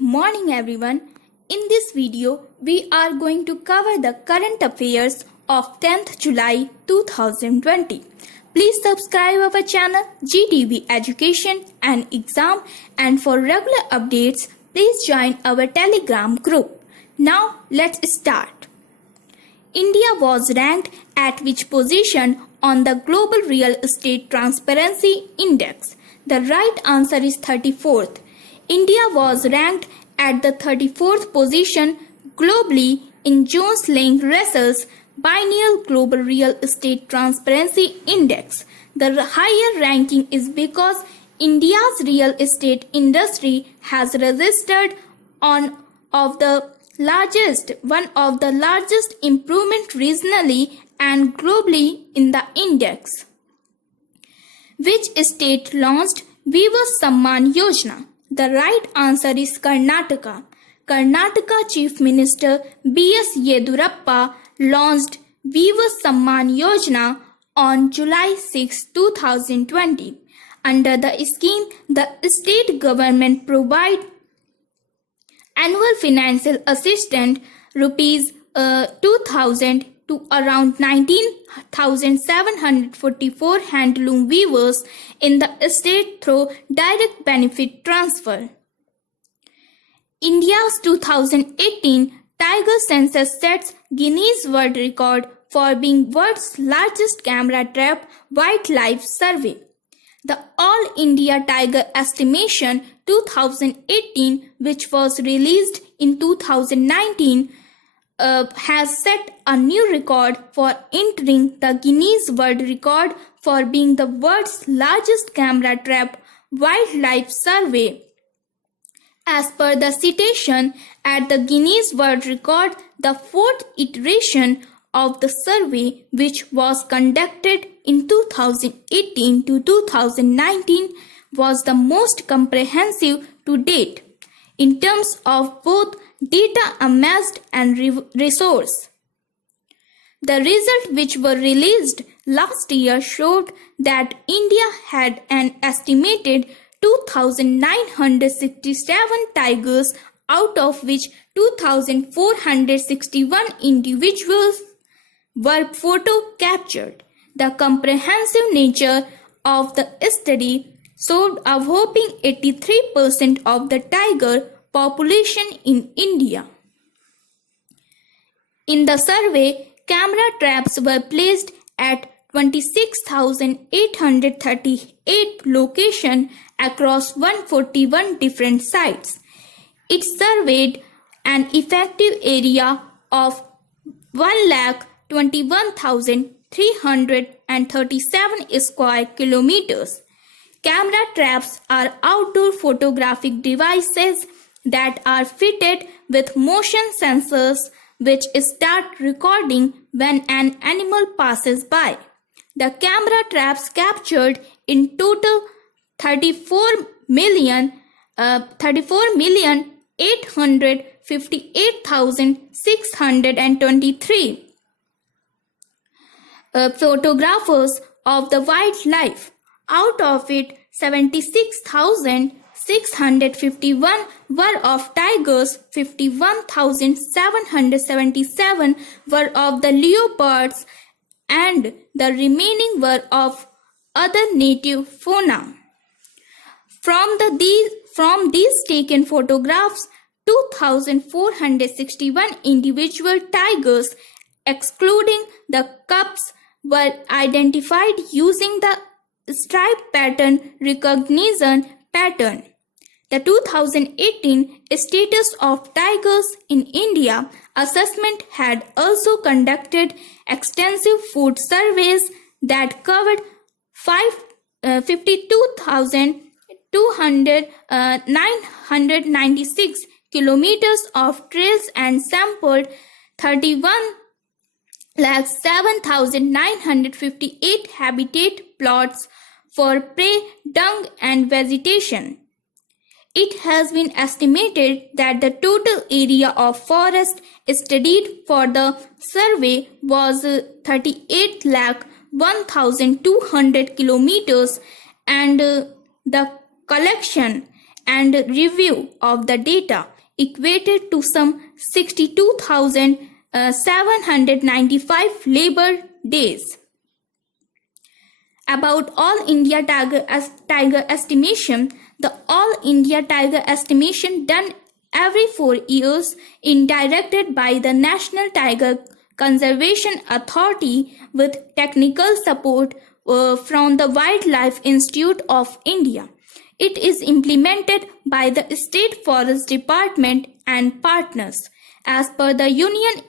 morning everyone. In this video, we are going to cover the current affairs of 10th July 2020. Please subscribe our channel GTV Education and Exam, and for regular updates, please join our Telegram group. Now let's start. India was ranked at which position on the Global Real Estate Transparency Index? The right answer is 34th. India was ranked at the 34th position globally in Jones Lang Russell's Biennial Global Real Estate Transparency Index. The higher ranking is because India's real estate industry has registered one of the largest improvement regionally and globally in the index. Which state launched Viva Samman Yojana? The right answer is Karnataka. Karnataka Chief Minister B.S. Yedurappa launched Viva Samman Yojana on July 6, 2020. Under the scheme, the state government provides annual financial assistance rupees 2,000 to around 19,744 handloom weavers in the state through direct benefit transfer. India's 2018 Tiger Census sets Guinness World Record for being world's largest camera trap wildlife survey. The All India Tiger Estimation 2018, which was released in 2019, has set a new record for entering the Guinness World Record for being the world's largest camera trap wildlife survey. As per the citation at the Guinness World Record, the fourth iteration of the survey, which was conducted in 2018 to 2019, was the most comprehensive to date in terms of both data amassed and resource. The results which were released last year showed that India had an estimated 2,967 tigers, out of which 2,461 individuals were photo captured. The comprehensive nature of the study showed a whopping 83% of the tiger population in India. In the survey, camera traps were placed at 26,838 locations across 141 different sites. It surveyed an effective area of 1,21,337 square kilometers. Camera traps are outdoor photographic devices that are fitted with motion sensors which start recording when an animal passes by. The camera traps captured in total 34,858,623 photographers of the wildlife. Out of it, 76,651 were of tigers, 51,777 were of the leopards, and the remaining were of other native fauna. From these taken photographs, 2,461 individual tigers, excluding the cubs, were identified using the stripe pattern recognition pattern. The 2018 Status of Tigers in India assessment had also conducted extensive food surveys that covered 52,996 kilometers of trails and sampled 31,07,958 habitat plots for prey, dung and vegetation. It has been estimated that the total area of forest studied for the survey was 38,01,200 kilometers, and the collection and review of the data equated to some 62,795 labor days. About All India Tiger Estimation, the All India Tiger Estimation done every 4 years is directed by the National Tiger Conservation Authority with technical support from the Wildlife Institute of India. It is implemented by the State Forest Department and partners. As per the Union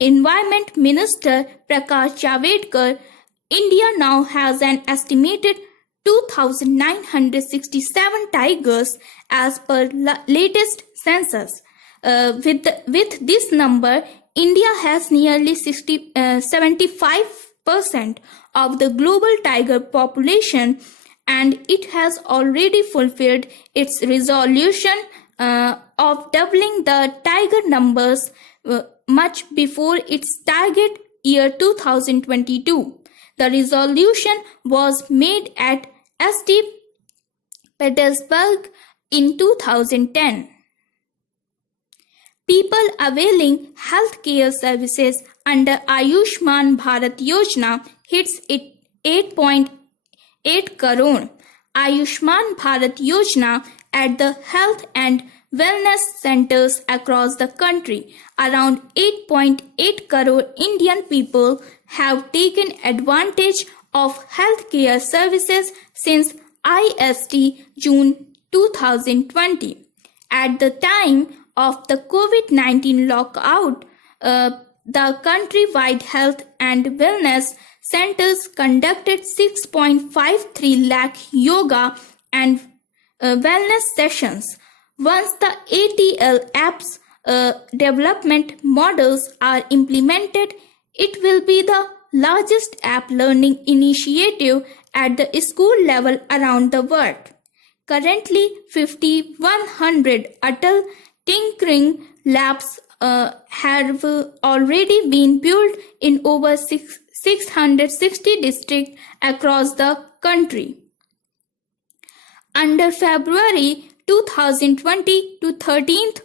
Environment Minister Prakash Javadekar, India now has an estimated 2,967 tigers as per latest census. With this number, India has nearly 75% of the global tiger population, and it has already fulfilled its resolution of doubling the tiger numbers much before its target year 2022. The resolution was made at St. Petersburg in 2010. People availing healthcare services under Ayushman Bharat Yojana hits 8.8 crore. Ayushman Bharat Yojana at the health and wellness centers across the country. Around 8.8 crore Indian people have taken advantage of healthcare services since IST June 2020. At the time of the COVID-19 lockout, the countrywide health and wellness centers conducted 6.53 lakh yoga and wellness sessions. Once the ATL apps development models are implemented, it will be the largest app learning initiative at the school level around the world. Currently, 5,100 Atal Tinkering Labs have already been built in over 660 districts across the country. Under February 2020 to 13th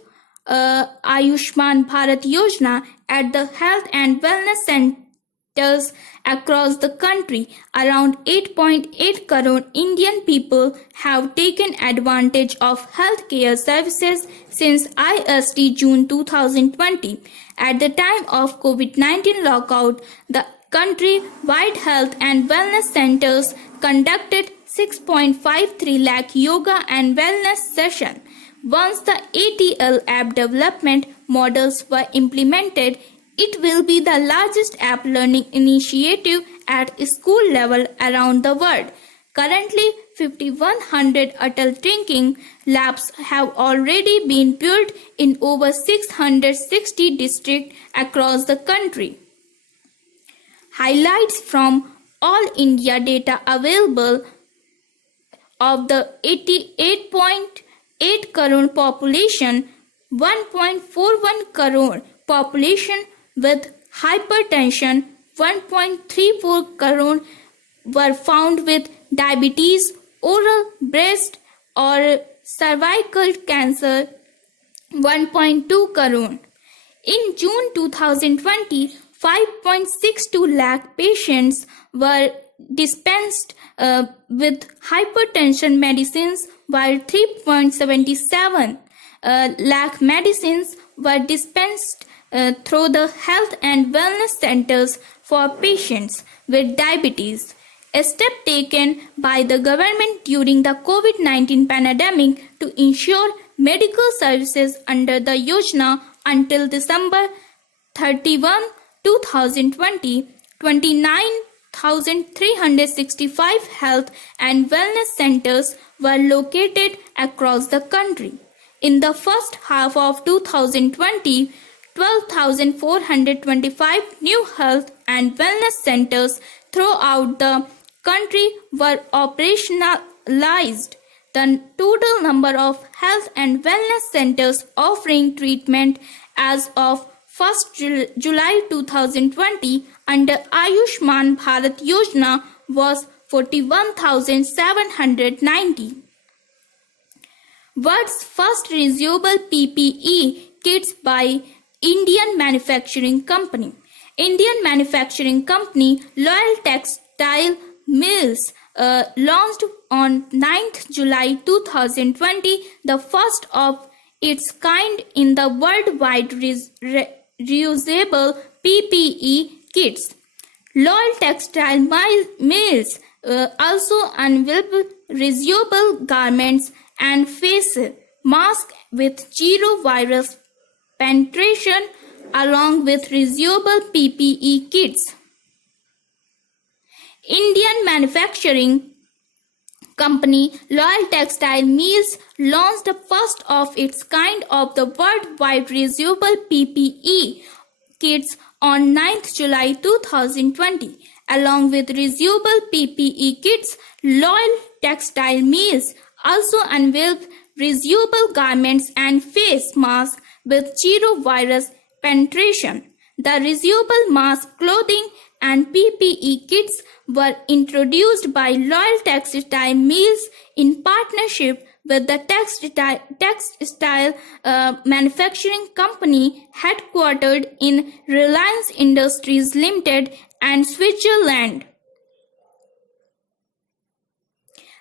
Ayushman Bharat Yojana at the health and wellness centers across the country, around 8.8 crore Indian people have taken advantage of healthcare services since IST June 2020. At the time of COVID-19 lockout, the country-wide health and wellness centers conducted 6.53 lakh yoga and wellness sessions. Once the ATL app development models were implemented, it will be the largest app learning initiative at school level around the world. Currently, 5,100 Atal Thinking Labs have already been built in over 660 districts across the country. Highlights from All India data available of the 88.8 crore population, 1.41 crore population with hypertension, 1.34 crore were found with diabetes, oral, breast or cervical cancer, 1.2 crore. In June 2020, 5.62 lakh patients were dispensed with hypertension medicines, while 3.77 lakh medicines were dispensed through the health and wellness centers for patients with diabetes. A step taken by the government during the COVID-19 pandemic to ensure medical services under the Yojana until December 31, 2020, 29,365 health and wellness centers were located across the country. In the first half of 2020, 12,425 new health and wellness centers throughout the country were operationalized. The total number of health and wellness centers offering treatment as of 1st July 2020 under Ayushman Bharat Yojana was 41,790. World's first reusable PPE kits by Indian manufacturing company. Indian manufacturing company Loyal Textile Mills launched on 9th July 2020 the first of its kind in the worldwide reusable PPE kits. Loyal Textile Mills also unveiled reusable garments and face masks with zero virus penetration along with reusable PPE kits. Indian manufacturing company Loyal Textile Mills launched the first of its kind of the worldwide reusable PPE kits on 9th July 2020. Along with reusable PPE kits, Loyal Textile Mills also unveiled reusable garments and face masks with zero virus penetration. The reusable mask clothing and PPE kits were introduced by Loyal Textile Mills in partnership with the textile manufacturing company headquartered in Reliance Industries Limited and Switzerland.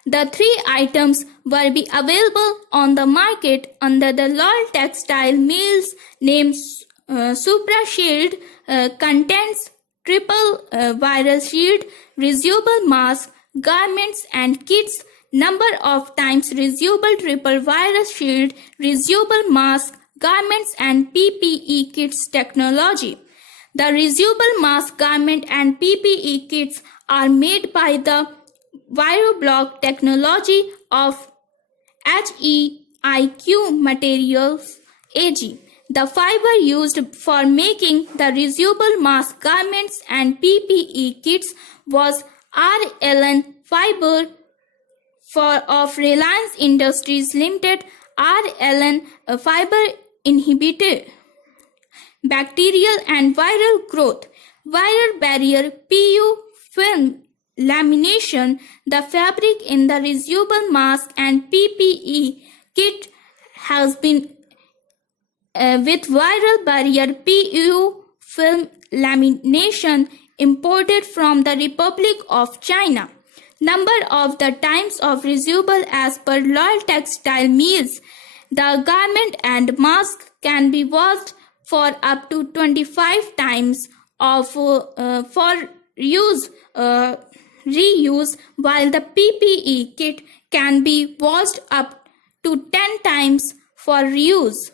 The three items will be available on the market under the Loyal Textile Mills name. Supra Shield contains triple virus shield, reusable mask, garments and kits. Number of times reusable triple virus shield, reusable mask, garments and PPE kits technology. The reusable mask, garment and PPE kits are made by the ViroBlock technology of HEIQ Materials AG. The fiber used for making the reusable mask, garments and PPE kits was RLN fiber of Reliance Industries Limited. RLN fiber inhibited bacterial and viral growth, viral barrier PU film lamination. The fabric in the reusable mask and PPE kit has been with viral barrier PU film lamination imported from the Republic of China. Number of the times of reusable as per Loyal Textile Mills. The garment and mask can be washed for up to 25 times for reuse, while the PPE kit can be washed up to 10 times for reuse.